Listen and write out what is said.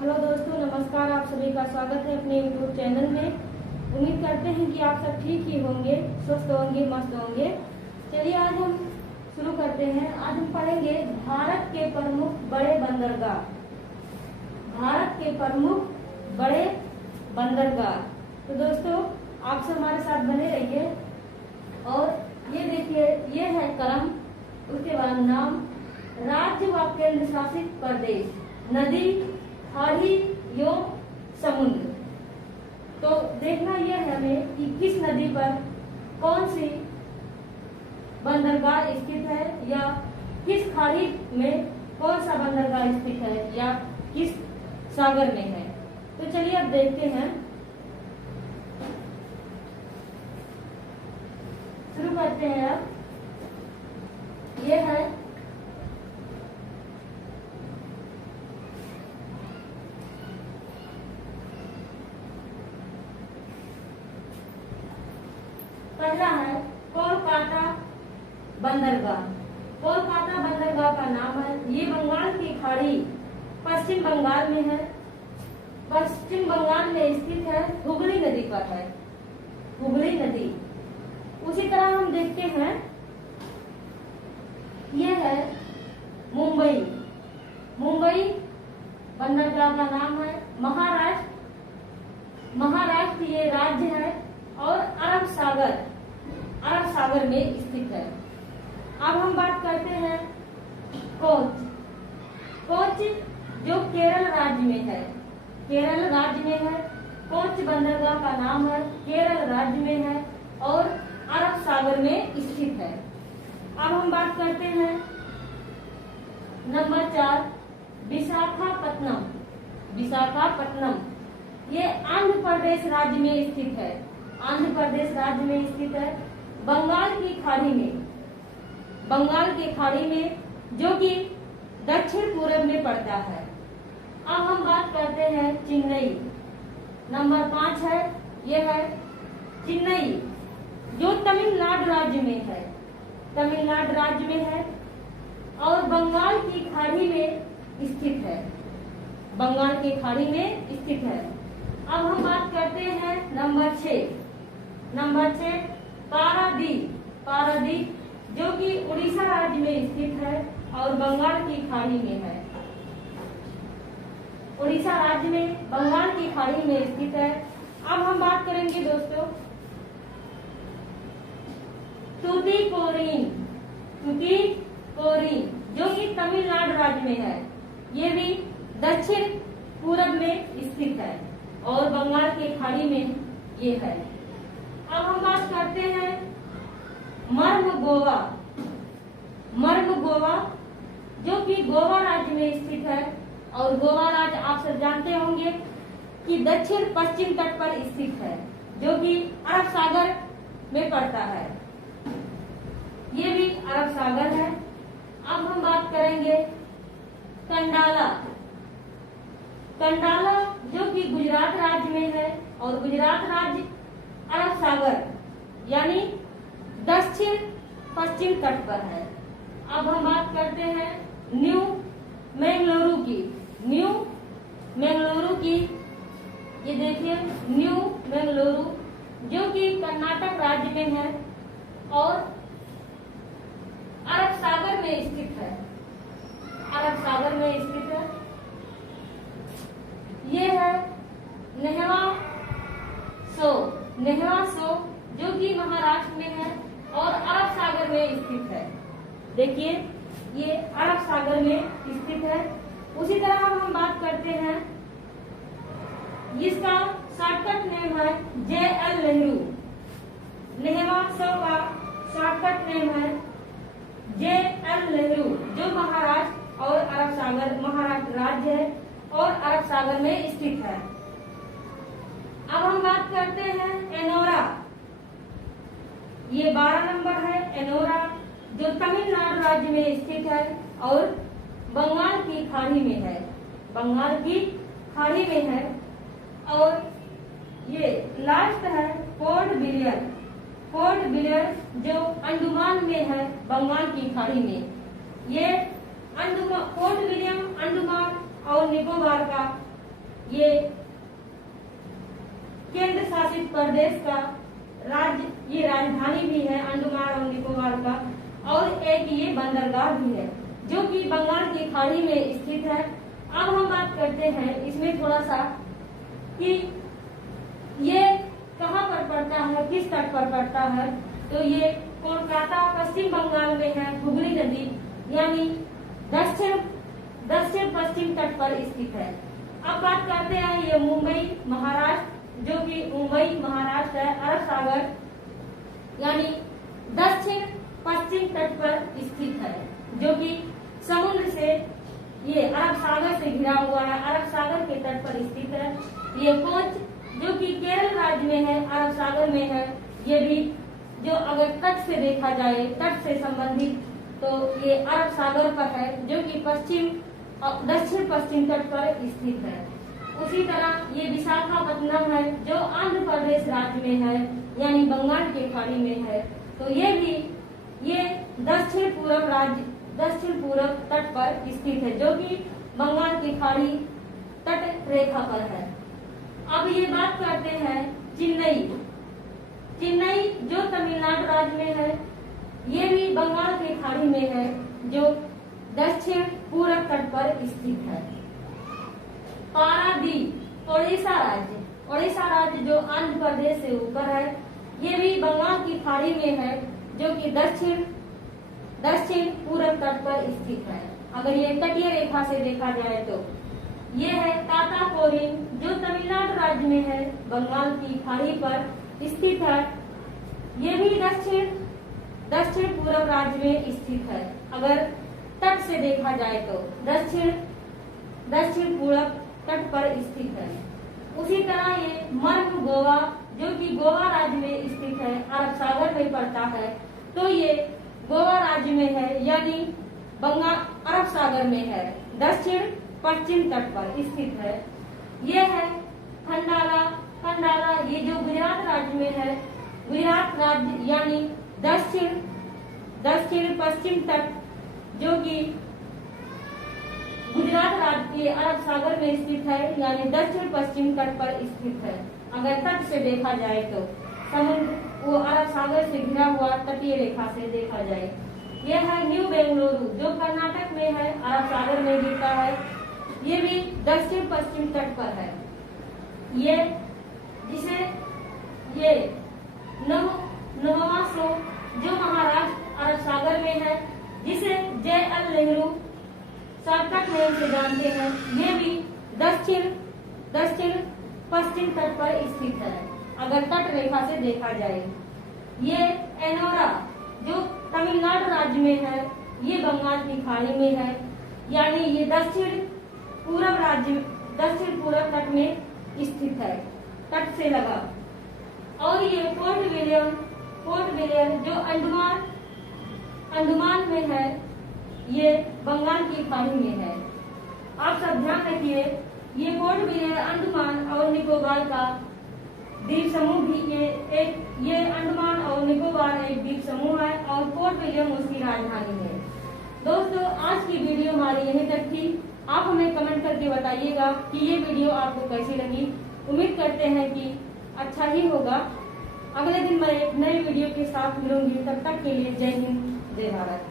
Hello दोस्तों, नमस्कार। आप सभी का स्वागत है अपने यूट्यूब चैनल में। उम्मीद करते हैं कि आप सब ठीक ही होंगे, स्वस्थ होंगे, मस्त होंगे। चलिए आज हम शुरू करते हैं। आज हम पढ़ेंगे भारत के प्रमुख बड़े बंदरगाह। भारत के प्रमुख बड़े बंदरगाह। तो दोस्तों आप सब हमारे साथ बने रहिए। और ये देखिए, ये है क्रम, उसके बाद नाम, राज्य व केंद्र शासित प्रदेश, नदी, खाड़ी यो समुद्र। तो देखना यह है हमें कि किस नदी पर कौन सी बंदरगाह स्थित है, या किस खाड़ी में कौन सा बंदरगाह स्थित है, या किस सागर में है। तो चलिए अब देखते हैं, शुरू करते हैं। अब यह है पहला है कोलकाता बंदरगाह। कोलकाता बंदरगाह का नाम है, ये बंगाल की खाड़ी पश्चिम बंगाल में है। पश्चिम बंगाल में स्थित है, हुगली नदी पर है, हुगली नदी। उसी तरह हम देखते हैं, यह है मुंबई। मुंबई बंदरगाह का नाम है, महाराष्ट्र। महाराष्ट्र ये राज्य है और अरब सागर में स्थित है। अब हम बात करते हैं कोच। कोच जो केरल राज्य में है, केरल राज्य में है। कोच बंदरगाह का नाम है, केरल राज्य में है और अरब सागर में स्थित है। अब हम बात करते हैं नंबर 4, विशाखापत्तनम। विशाखापत्तनम ये आंध्र प्रदेश राज्य में स्थित है, आंध्र प्रदेश राज्य में स्थित है, बंगाल की खाड़ी में, बंगाल की खाड़ी में, जो कि दक्षिण पूर्व में पड़ता है। अब हम बात करते हैं चेन्नई। नंबर 5 है, यह है चेन्नई, जो तमिलनाडु राज्य में है, तमिलनाडु राज्य में है और बंगाल की खाड़ी में स्थित है, बंगाल की खाड़ी में स्थित है। अब हम बात करते हैं नंबर 6। नंबर 6 पारादीप। पारादीप जो कि उड़ीसा राज्य में स्थित है और बंगाल की खाड़ी में है, उड़ीसा राज्य में बंगाल की खाड़ी में स्थित है। अब हम बात करेंगे दोस्तों तूतीकोरिन। तूतीकोरिन जो कि तमिलनाडु राज्य में है, ये भी दक्षिण पूरब में स्थित है और बंगाल की खाड़ी में ये है। अब हम बात करते हैं मर्मगोवा। मर्मगोवा जो कि गोवा राज्य में स्थित है और गोवा राज्य आप सब जानते होंगे कि दक्षिण पश्चिम तट पर स्थित है, जो कि अरब सागर में पड़ता है, ये भी अरब सागर है। अब हम बात करेंगे कंडाला। कंडाला जो कि गुजरात राज्य में है और गुजरात राज्य अरब सागर यानी दक्षिण पश्चिम तट पर है। अब हम बात करते हैं न्यू मैंगलोरू की। न्यू मैंगलोरू की, ये देखिए न्यू मैंगलोरू जो कि कर्नाटक राज्य में है और अरब सागर में स्थित है, अरब सागर में स्थित है। ये है नेहवा सो। नेहवा सो जो कि महाराष्ट्र में है और अरब सागर में स्थित है। देखिए ये अरब सागर में स्थित है। उसी तरह हम बात करते हैं, इसका शॉर्टकट नेम है JL नेहरू। नेहवा सो का शॉर्टकट नेम है JL नेहरू, जो महाराष्ट्र और अरब सागर, महाराष्ट्र राज्य है और अरब सागर में स्थित है। अब हम बात करते हैं एनोरा। ये 12 नंबर है, एनोरा जो तमिलनाडु राज्य में स्थित है और बंगाल की खाड़ी में है, बंगाल की खाड़ी में है। और ये लास्ट है पोर्ट ब्लेयर। पोर्ट ब्लेयर जो अंडमान में है, बंगाल की खाड़ी में। ये पोर्ट विलियम अंडमान और निकोबार का ये केंद्र शासित प्रदेश का राज्य, ये राजधानी भी है अंडमान और निकोबार का, और एक ये बंदरगाह भी है जो कि बंगाल की खाड़ी में स्थित है। अब हम बात करते हैं इसमें थोड़ा सा कि ये कहाँ पर पड़ता है, किस तट पर पड़ता है। तो ये कोलकाता पश्चिम बंगाल में है, हुगली नदी यानी दक्षिण पश्चिम तट पर स्थित है। अब बात करते हैं ये मुंबई महाराष्ट्र, जो कि मुंबई महाराष्ट्र है, अरब सागर यानी दक्षिण पश्चिम तट पर स्थित है, जो कि समुद्र से, ये अरब सागर से घिरा हुआ है, अरब सागर के तट पर स्थित है। ये कोच जो कि केरल राज्य में है, अरब सागर में है। ये भी जो अगर तट से देखा जाए, तट से संबंधित, तो ये अरब सागर पर है, जो कि दक्षिण पश्चिम तट पर स्थित है। उसी तरह ये विशाखापत्तनम है, जो आंध्र प्रदेश राज्य में है, यानी बंगाल की खाड़ी में है। तो ये भी ये दक्षिण पूर्व तट पर स्थित है, जो कि बंगाल की खाड़ी तट रेखा पर है। अब ये बात करते हैं चेन्नई जो तमिलनाडु राज्य में है, ये भी बंगाल की खाड़ी में है, जो दक्षिण पूर्व तट पर स्थित है। पारादीप ओडिशा राज्य जो आंध्र प्रदेश से ऊपर है, ये भी बंगाल की खाड़ी में है, जो कि दक्षिण पूर्व तट पर स्थित है। अगर ये तटीय रेखा से देखा जाए तो ये है ताताकोरिन, जो तमिलनाडु राज्य में है, बंगाल की खाड़ी पर स्थित है। ये भी दक्षिण पूर्व राज्य में स्थित है। अगर तट से देखा जाए तो दक्षिण पूर्व तट पर स्थित है। उसी तरह ये मर्ग गोवा, जो कि गोवा राज्य में स्थित है, अरब सागर में पड़ता है। तो ये गोवा राज्य में है, यानी अरब सागर में है, दक्षिण पश्चिम तट पर स्थित है। ये है खंडाला, ये जो गुजरात राज्य में है, गुजरात राज्य यानी दक्षिण पश्चिम तट, जो कि गुजरात राज्य के अरब सागर में स्थित है, यानी दक्षिण पश्चिम तट पर स्थित है। अगर तट से देखा जाए तो समुद्र वो अरब सागर से घिरा हुआ तटीय रेखा से देखा जाए। यह है न्यू बेंगलुरु, जो कर्नाटक में है, अरब सागर में गिरता है। ये भी दक्षिण पश्चिम तट पर है। ये नववासो जो महाराष्ट्र अरब सागर में है, जिसे JL नेहरू शॉर्टकट नेम से जानते हैं, ये भी दक्षिण पश्चिम तट पर स्थित है, अगर तट रेखा से देखा जाए। ये एनोरा जो तमिलनाडु राज्य में है, ये बंगाल की खाड़ी में है, यानी ये दक्षिण पूर्व तट में स्थित है, तट से लगा। और ये पोर्ट विलियम जो अंडमान में है, ये बंगाल की खाड़ी में है। आप सब ध्यान रखिए, ये पोर्ट विलियम अंडमान और निकोबार का द्वीप समूह भी ये अंडमान और निकोबार एक द्वीप समूह है, और पोर्ट विलियम उसकी राजधानी है। दोस्तों, आज की वीडियो हमारी यहीं तक थी। आप हमें कमेंट करके बताइएगा कि ये वीडियो आपको कैसी लगी। उम्मीद करते हैं कि अच्छा ही होगा। अगले दिन मैं एक नई वीडियो के साथ मिलूंगी। तब तक के लिए जय हिंद, जय भारत।